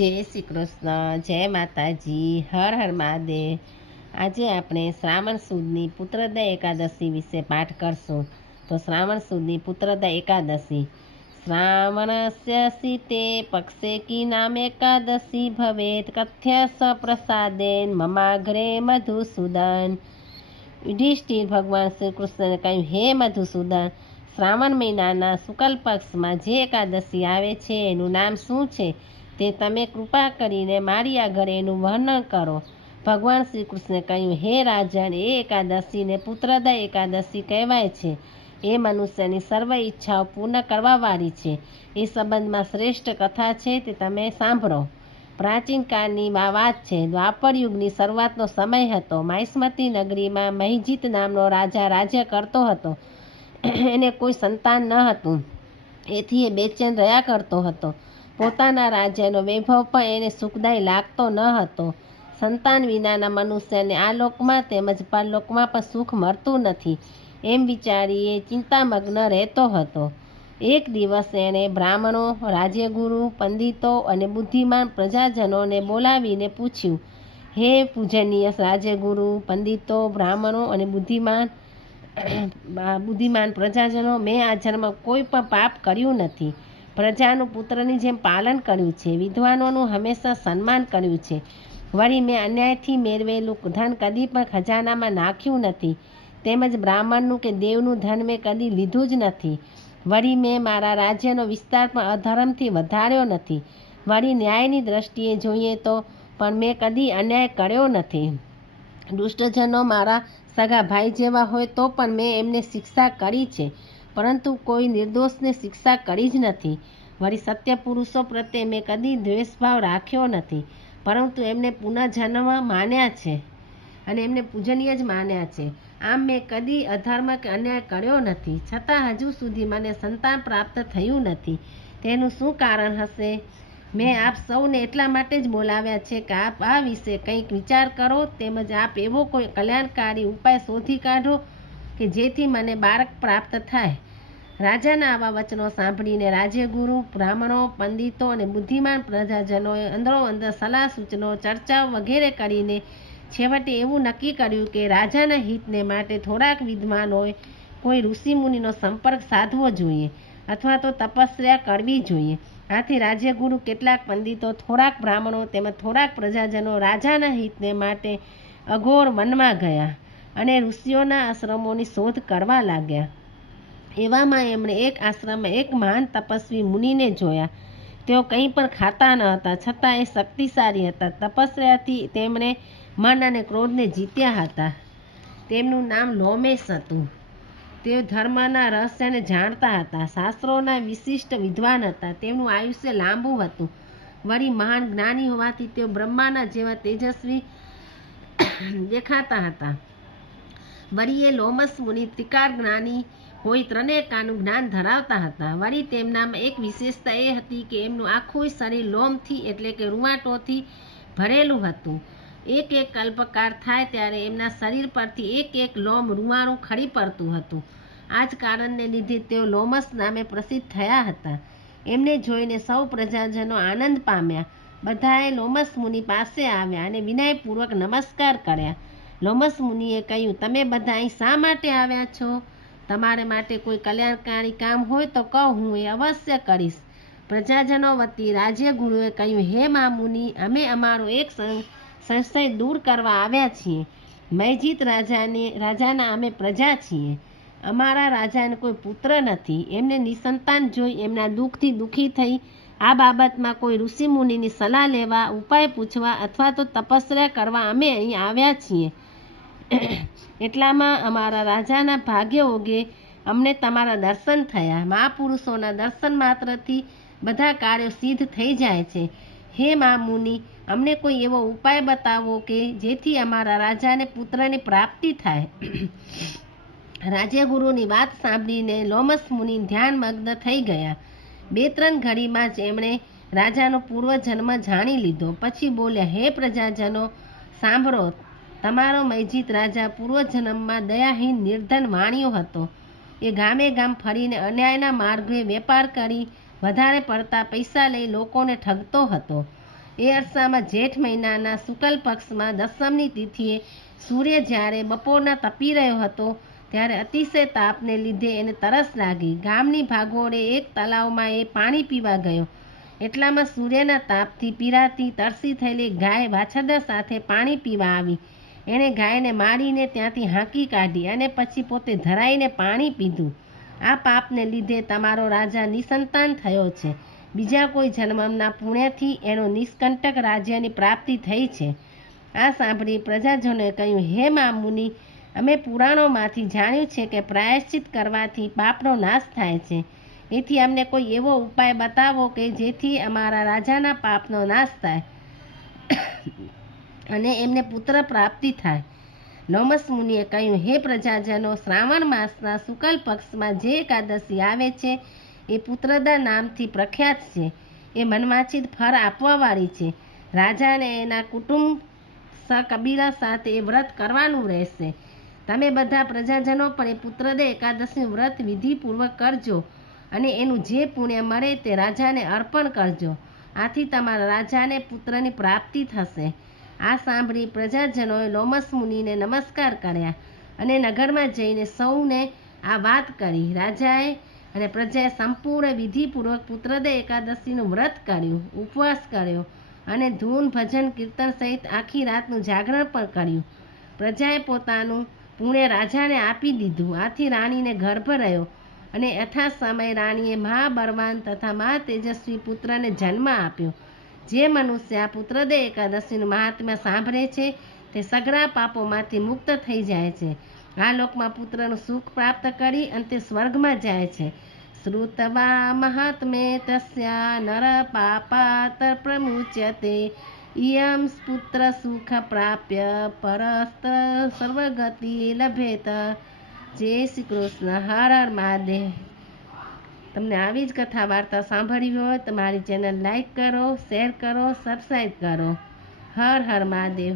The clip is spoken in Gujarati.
જય શ્રી કૃષ્ણ, જય માતાજી, હર હર મહાદેવ। આજે આપણે શ્રાવણ સુદની પુત્રદા એકાદશી વિશે પાઠ કરશું। તો શ્રાવણ સુદની પુત્રદા એકાદશી। શ્રાવણસ્ય સીતે પક્ષે કી નામ એકાદશી ભવેત કથ્ય પ્રસાદેન મમાઘ્રે મધુસૂદન। યુધિષ્ઠિર ભગવાન શ્રી કૃષ્ણને કહ્યું, હે મધુસૂદન, શ્રાવણ મહિનાના શુક્લ પક્ષમાં જે એકાદશી આવે છે એનું નામ શું છે તે તમે કૃપા કરીને મારી આગળ એનું વર્ણન કરો। ભગવાન શ્રી કૃષ્ણે કહ્યું, હે રાજન, એ એકાદશીને પુત્રદા એકાદશી કહેવાય છે। એ મનુષ્યની સર્વ ઈચ્છાઓ પૂર્ણ કરવાવાળી છે। એ સંબંધમાં શ્રેષ્ઠ કથા છે, તે તમે સાંભળો। પ્રાચીન કાળની વાત છે। દ્વાપર યુગની શરૂઆતનો સમય હતો। માહિષ્મતી નગરીમાં મહિજીત નામનો રાજા રાજ્ય કરતો હતો। એને કોઈ સંતાન ન હતું, એથી એ બેચેન રહ્યા કરતો હતો। પોતાના રાજ્યનો વૈભવ પણ એને સુખદાયી લાગતો ન હતો। સંતાન વિનાના મનુષ્યને આ લોકમાં તેમજ પરલોકમાં પણ સુખ મળતું નથી, એમ વિચારી એ ચિંતામગ્ન રહેતો હતો। એક દિવસ એણે બ્રાહ્મણો, રાજ્યગુરુ, પંડિતો અને બુદ્ધિમાન પ્રજાજનોને બોલાવીને પૂછ્યું, હે પૂજનીય રાજ્યગુરુ, પંડિતો, બ્રાહ્મણો અને બુદ્ધિમાન પ્રજાજનો, મેં આ જન્મ કોઈ પણ પાપ કર્યું નથી। પ્રજાનું પુત્રની જેમ પાલન કર્યું છે, વિદ્વાનોનું હંમેશા સન્માન કર્યું છે। વળી મેં અન્યાયથી મેળવેલું ધન કદી પણ ખજાનામાં નાખ્યું નથી, તેમજ બ્રાહ્મણનું કે દેવનું ધન મેં કદી લીધું જ નથી। વળી મેં મારા રાજ્યનો વિસ્તાર પણ અધર્મથી વધાર્યો નથી। વળી ન્યાયની દ્રષ્ટિએ જોઈએ તો પણ મેં કદી અન્યાય કર્યો નથી। દુષ્ટજનો મારા સગા ભાઈ જેવા હોય તો પણ મેં એમને શિક્ષા કરી છે, પરંતુ કોઈ નિર્દોષને શિક્ષા કરી જ નથી। વળી સત્ય પુરુષો પ્રત્યે મેં કદી દ્વેષભાવ રાખ્યો નથી, પરંતુ એમને પુનઃજન્મ માન્યા છે અને એમને પૂજનીય જ માન્યા છે। આમ મેં કદી અધર્મ કે અન્યાય કર્યો નથી, છતાં હજુ સુધી મને સંતાન પ્રાપ્ત થયું નથી। તેનું શું કારણ હશે? મેં આપ સૌને એટલા માટે જ બોલાવ્યા છે કે આપ આ વિશે કંઈક વિચાર કરો, તેમજ આપ એવો કોઈ કલ્યાણકારી ઉપાય શોધી કાઢો કે જેથી મને બાળક પ્રાપ્ત થાય। રાજાના આવા વચનો સાંભળીને રાજ્યગુરુ, બ્રાહ્મણો, પંડિતો અને બુદ્ધિમાન પ્રજાજનોએ અંદરોઅંદર સલાહ સૂચનો, ચર્ચાઓ વગેરે કરીને છેવટે એવું નક્કી કર્યું કે રાજાના હિતને માટે થોડાક વિદ્વાનોએ કોઈ ઋષિમુનિનો સંપર્ક સાધવો જોઈએ અથવા તો તપસ્યા કરવી જોઈએ। આથી રાજ્યગુરુ, કેટલાક પંડિતો, થોડાક બ્રાહ્મણો તેમજ થોડાક પ્રજાજનો રાજાના હિતને માટે અઘોર વનમાં ગયા અને ઋષિઓના આશ્રમોની શોધ કરવા લાગ્યા। એવામાં એમણે એક આશ્રમમાં એક મહાન તપસ્વી મુનિને જોયા। તેઓ કંઈ પણ ખાતા ન હતા, છતાં એ શક્તિશાળી હતા। તપસ્યાથી તેમણે મન અને ક્રોધને જીત્યા હતા। તેમનું નામ લોમેશ હતું। તેઓ ધર્મના રહસ્યને જાણતા હતા, શાસ્ત્રોના વિશિષ્ટ વિદ્વાન હતા। તેમનું આયુષ્ય લાંબુ હતું। વળી મહાન જ્ઞાની હોવાથી તેઓ બ્રહ્માના જેવા તેજસ્વી દેખાતા હતા। વળી એ લોમશ મુનિ ત્રિકાળ જ્ઞાની હોય, ત્રણેય કાળનું જ્ઞાન ધરાવતા હતા। વળી તેમનામાં એક વિશેષતા એ હતી કે એમનું આખું શરીર લોમથી એટલે કે રૂંવાટોથી ભરેલું હતું। એક એક કલ્પકાળ થાય ત્યારે એમના શરીર પરથી એક એક લોમ રૂંવાણું ખરી પડતું હતું। આ જ કારણને લીધે તેઓ લોમશ નામે પ્રસિદ્ધ થયા હતા। એમને જોઈને સૌ પ્રજાજનો આનંદ પામ્યા। બધાએ લોમશ મુનિ પાસે આવ્યા અને વિનયપૂર્વક નમસ્કાર કર્યા। લોમશ મુનિએ કહ્યું, તમે બધા અહીં શા માટે આવ્યા છો? તમારે માટે કોઈ કલ્યાણકારી કામ હોય તો કહો, હું એ અવશ્ય કરીશ। પ્રજાજનો વતી રાજ્યગુરુએ કહ્યું, હે મહામુનિ, અમે અમારો એક સંશય દૂર કરવા આવ્યા છીએ। મૈજીત રાજાના અમે પ્રજા છીએ। અમારા રાજાને કોઈ પુત્ર નથી। એમને નિસંતાન જોઈ એમના દુઃખથી દુઃખી થઈ આ બાબતમાં કોઈ ઋષિમુનિની સલાહ લેવા, ઉપાય પૂછવા અથવા તો તપસ્યા કરવા અમે અહીં આવ્યા છીએ। એટલામાં અમારા રાજાના ભાગ્યયોગે અમને તમારા દર્શન થયા। મહાપુરુષોના દર્શન માત્રથી બધા કાર્યો સિદ્ધ થઈ જાય છે। હે મહામુનિ, અમને કોઈ એવો ઉપાય બતાવો કે જેથી અમારા રાજાને પુત્રની પ્રાપ્તિ થાય। રાજ્યગુરુની વાત સાંભળીને લોમશ મુનિ ધ્યાનમગ્ન થઈ ગયા। 2-3 ઘડીમાં જ એમણે રાજાનો પૂર્વજન્મ જાણી લીધો। પછી બોલ્યા, હે પ્રજાજનો, સાંભળો, તમારો મૈજીત રાજા પૂર્વજન્મમાં દયાહીન નિર્ધન વાણિયો હતો। એ ગામે ગામ ફરીને અન્યાયના માર્ગે વેપાર કરી વધારે પડતા પૈસા લઈ લોકોને ઠગતો હતો। એ અરસામાં જેઠ મહિનાના શુક્લ પક્ષમાં દસમની તિથિએ સૂર્ય જ્યારે બપોરના તપી રહ્યો હતો ત્યારે અતિશય તાપને લીધે એને તરસ લાગી. ગામની ભાગોળે એક તળાવમાં એ પાણી પીવા ગયો. એટલામાં સૂર્યના તાપથી પીરાતી તરસી થયેલી ગાય વાછરડા સાથે પાણી પીવા આવી. એણે ગાયને મારીને ત્યાંથી હાંકી કાઢી અને પછી પોતે ધરાઈને પાણી પીધું. આ પાપને લીધે તમારો રાજા નિસંતાન થયો છે. બીજા કોઈ જન્મના પુણ્યથી એનો નિષ્કંટક રાજ્યની પ્રાપ્તિ થઈ છે. આ સાંભળી પ્રજાજનોએ કહ્યું, હે મુનિ, અમે પુરાણોમાંથી જાણ્યું છે કે પ્રાયશ્ચિત કરવાથી પાપનો નાશ થાય છે. એથી અમને કોઈ એવો ઉપાય બતાવો કે જેથી અમારા રાજાના પાપનો નાશ થાય અને એમને પુત્ર પ્રાપ્તિ થાય. લોમસ મુનિએ કહ્યું, હે પ્રજાજનો, શ્રાવણ માસના શુક્લ પક્ષમાં જે એકાદશી આવે છે એ પુત્રદા નામથી પ્રખ્યાત છે. એ મનવાંછિત ફળ આપવાવાળી છે. રાજાને એના કુટુંબ સકબીલા સાથે એ વ્રત કરવાનું રહેશે. તમે બધા પ્રજાજનો પણ એ પુત્રદા એકાદશીનું વ્રત વિધિપૂર્વક કરજો અને એનું જે પુણ્ય મળે તે રાજાને અર્પણ કરજો. આથી તમારા રાજાને પુત્રની પ્રાપ્તિ થશે. આ સાંભળી પ્રજાજનોએ લોમસ મુનિને નમસ્કાર કર્યા અને નગરમાં જઈને સૌને આ વાત કરી. રાજાએ અને પ્રજાએ સંપૂર્ણ વિધિપૂર્વક પુત્રદા એકાદશીનું વ્રત કર્યું, ઉપવાસ કર્યો અને ધૂન ભજન કીર્તન સહિત આખી રાતનું જાગરણ પણ કર્યું. પ્રજાએ પોતાનું પુણ્ય રાજાને આપી દીધું. આથી રાણીને ગર્ભ રહ્યો અને યથા સમય રાણીએ મહાબળવાન તથા મહાતેજસ્વી પુત્રને જન્મ આપ્યો. જે મનુષ્ય આ પુત્રદા એકાદશીનું મહાત્મ્ય સાંભળે છે તે સઘળા પાપોમાંથી મુક્ત થઈ જાય છે. આ લોકમાં પુત્રનું સુખ પ્રાપ્ત કરી અંતે સ્વર્ગમાં જાય છે. શ્રુતવા મહાત્મે તસ્યા નર પાપાત પ્રમુચ્યતે ઇયં પુત્ર સુખ પ્રાપ્ય પરસ્ત સર્વગતિ લભેત. જય શ્રી કૃષ્ણ. હર હર મહાદેવ. તમને આવી જ કથા વાર્તા સાંભળવી હોય તો મારી ચેનલ લાઈક કરો, શેર કરો, સબસ્ક્રાઈબ કરો. હર હર મહાદેવ.